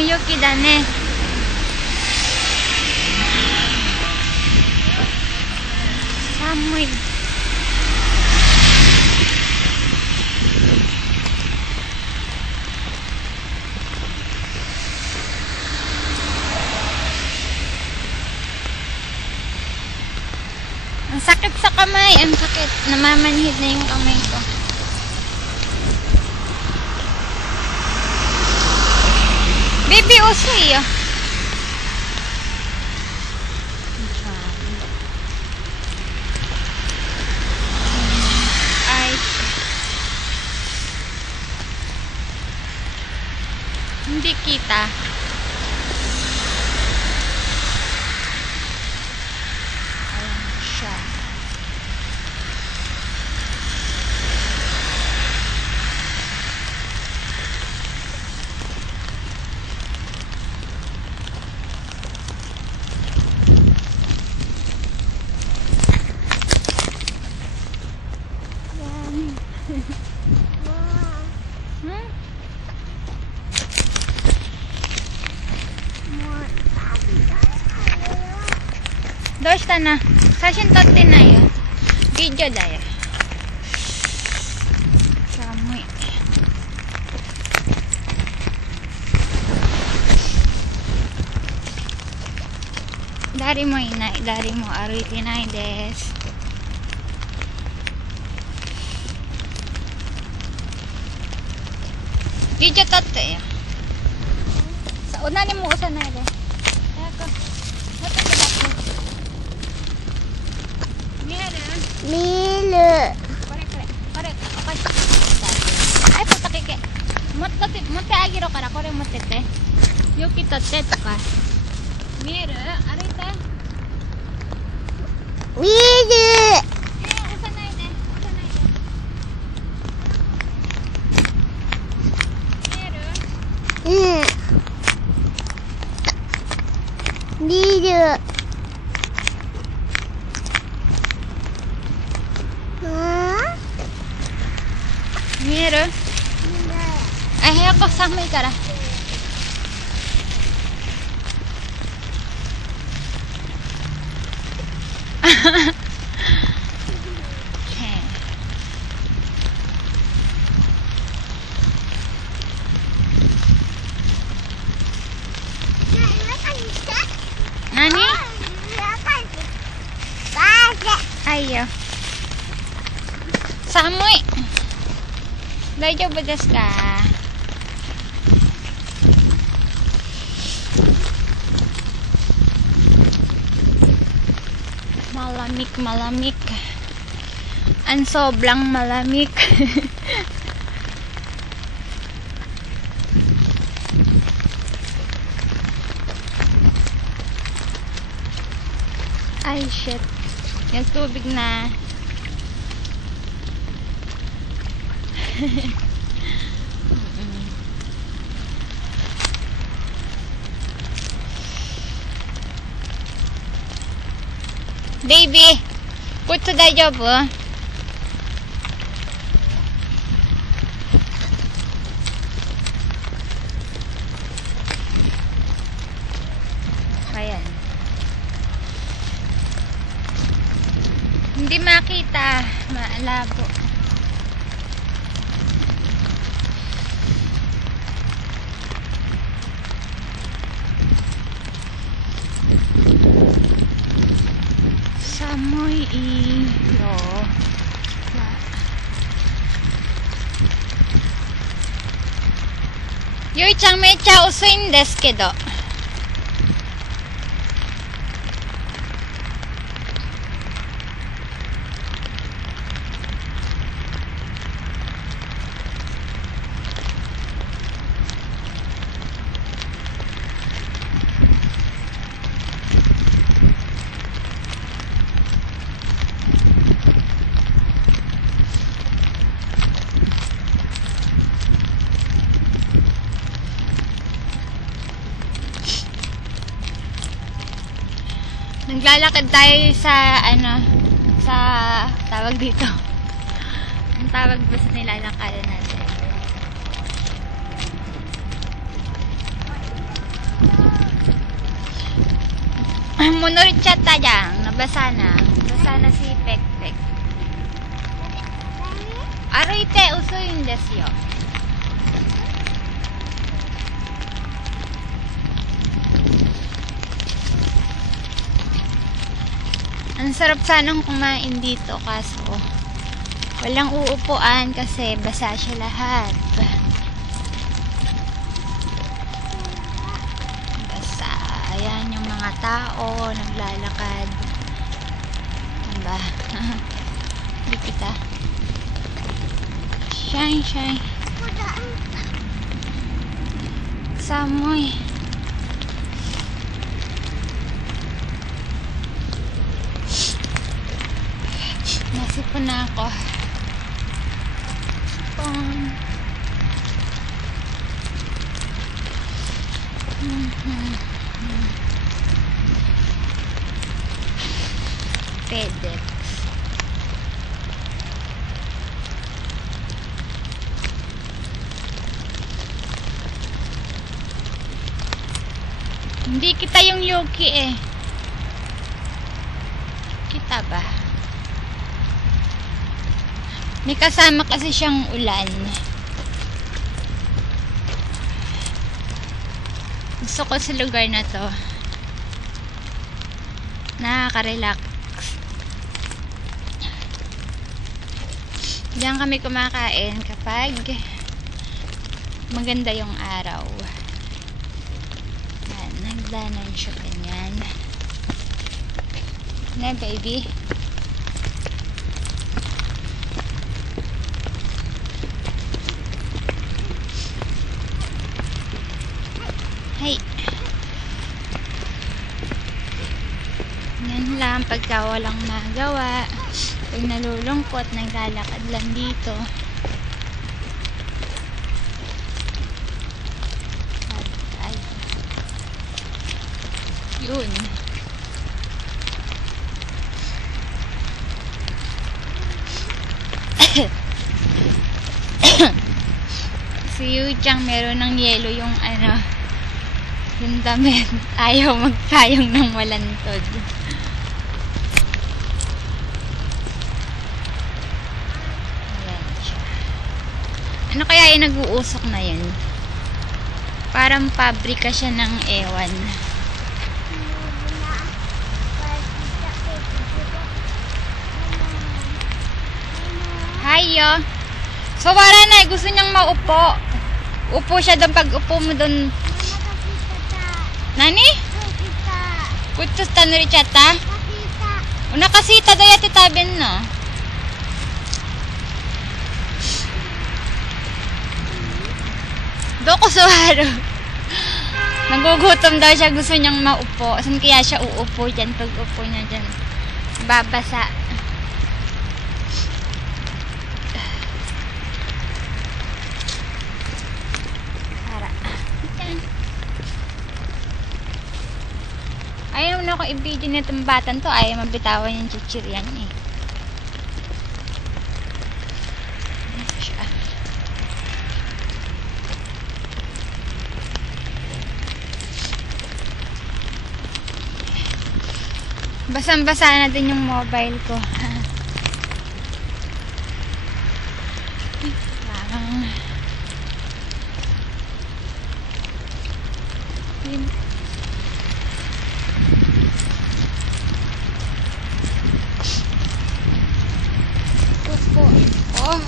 雪だね。寒い。Ang sakit sa kamay. Ang sakit. Namamanhid na yung kamay ko. Baby, usoy ah. Ay. Hindi kita. Dosta na. Sashin totte na yo. Video da yo. Samui. Dari mo inai, dari mo aruitinai desu. Video totte yo. Sa una ni mo usan na yo. Ako. Milu. Kore. Ay, patakike. Motte agiro kara, kore mottete. Yuki totte toka. Mieru? Arite? Milu. Usanai de. Mieru? Milu. Mieru? Ay, ako samay kara. Nani? Ayo. Samui. Daijoubu desu ka? Malamig. Ang sobrang malamig. Ay, shit. Yung tubig na. Baby, kutsu daijoubu? Ayan. Hindi makita, malabo. Samui iyo. Yui-chan mecha osoiんですけど。Naglalakad tayo sa sa tawag dito. Ang tawag ba sa nilalakadan natin? Munurot chata dyan. Nabasa na. Nabasa na si Pekpek. Aroite, uso yun desyo. Ang sarap sanang kumain dito kaso walang uupuan kasi basa siya lahat. Basa. Ayan yung mga tao naglalakad. Diba? Hindi kita. Shine, shine. Samoy. Nasipon na ako. Sipon. Pedex. Hindi kita yung Yuki eh. Kita ba? May kasama kasi siyang ulan. Gusto ko sa lugar na to. Nakaka-relax. Diyan kami kumakain kapag maganda yung araw. Yan, nagdanan siya ganyan. Na baby. Hey. Yan lang pagka walang magawa. Pag nalulungkot, naglalakad lang dito. Ay. Yun. Si Yu-Chang meron ng yelo yung ano, yung damit. Ayaw magtayong ng walantod. Ayan siya. Ano kaya yung nag-uusok na yun? Parang pabrika siya ng ewan. Hayo. So wala na, gusto niyang maupo. Upo siya doon, pag upo mo doon. Nani? Putus tanuri chata? Una kasita daya titabin no. Doko suwaro. Nagugutom daw siya, gusto niyang maupo. Saan kaya siya uupo dyan? Pag upo niya dyan, babasa. Ayaw na ako i-video na itong batan to. Ayaw mabitawan yung chichiryan eh. Ayan siya. Basang-basa na din yung mobile ko. Parang oh.